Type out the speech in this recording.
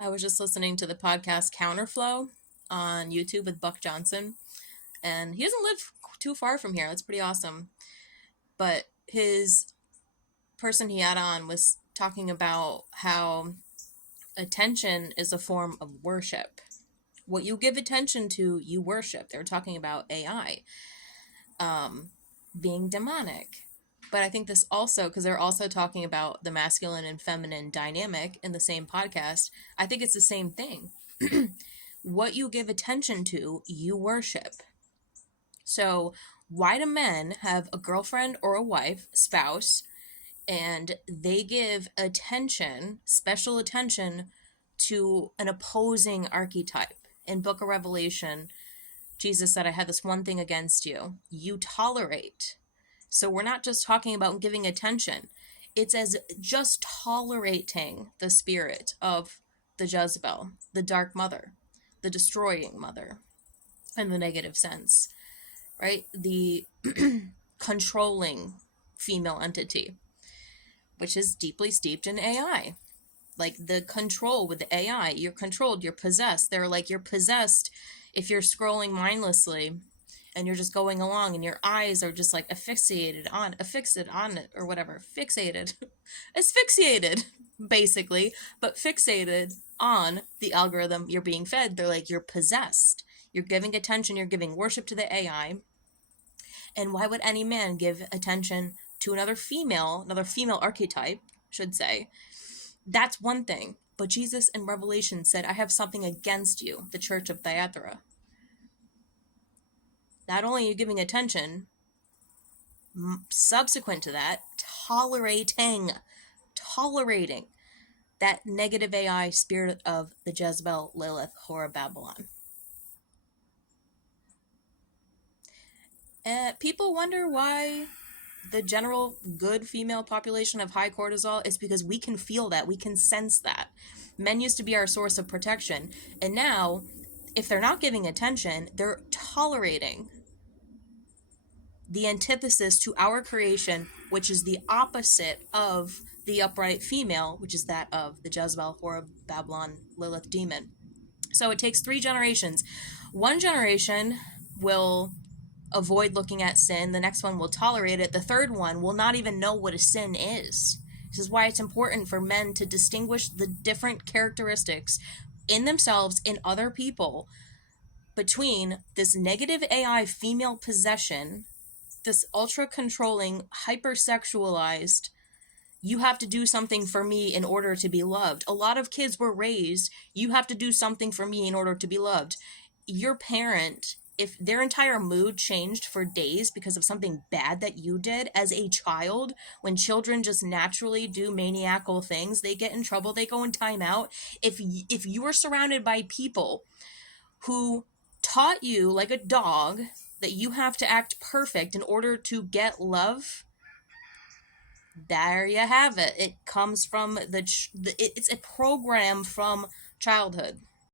I was just listening to the podcast Counterflow on YouTube with Buck Johnson, and he doesn't live too far from here. That's pretty awesome. But his person he had on was talking about how attention is a form of worship. What you give attention to, you worship. They were talking about AI being demonic. But I think this also, because they're also talking about the masculine and feminine dynamic in the same podcast, I think it's the same thing. What you give attention to, you worship. So, why do men have a girlfriend or a wife, spouse, and they give attention, special attention, to an opposing archetype? In Book of Revelation, Jesus said, I had this one thing against you. You tolerate. So we're not just talking about giving attention. It's as just tolerating the spirit of the Jezebel, the dark mother, the destroying mother, in the negative sense, right? The controlling female entity, which is deeply steeped in AI. Like the control with the AI, you're controlled, you're possessed. They're like you're possessed if you're scrolling mindlessly and you're just going along and your eyes are just like affixated on it or whatever. Fixated. Asphyxiated, basically, but fixated on the algorithm you're being fed. They're like you're possessed. You're giving attention, you're giving worship to the AI. And why would any man give attention to another female archetype, should say? That's one thing. But Jesus in Revelation said, I have something against you, the church of Thyatira. Not only are you giving attention, subsequent to that, tolerating that negative AI spirit of the Jezebel, Lilith, whore of Babylon. People wonder why the general good female population have high cortisol. Is because we can feel that, we can sense that. Men used to be our source of protection, and now, if they're not giving attention, they're tolerating the antithesis to our creation, which is the opposite of the upright female, which is that of the Jezebel, whore of Babylon, Lilith demon. So it takes 3 generations. One generation will avoid looking at sin. The next one will tolerate it. The third one will not even know what a sin is. This is why it's important for men to distinguish the different characteristics in themselves, in other people, between this negative AI female possession, this ultra controlling, hypersexualized, you have to do something for me in order to be loved. A lot of kids were raised, you have to do something for me in order to be loved. Your parent, if their entire mood changed for days because of something bad that you did as a child, when children just naturally do maniacal things, they get in trouble, they go in timeout. If you were surrounded by people who taught you like a dog that you have to act perfect in order to get love, there you have it. It comes from it's a program from childhood.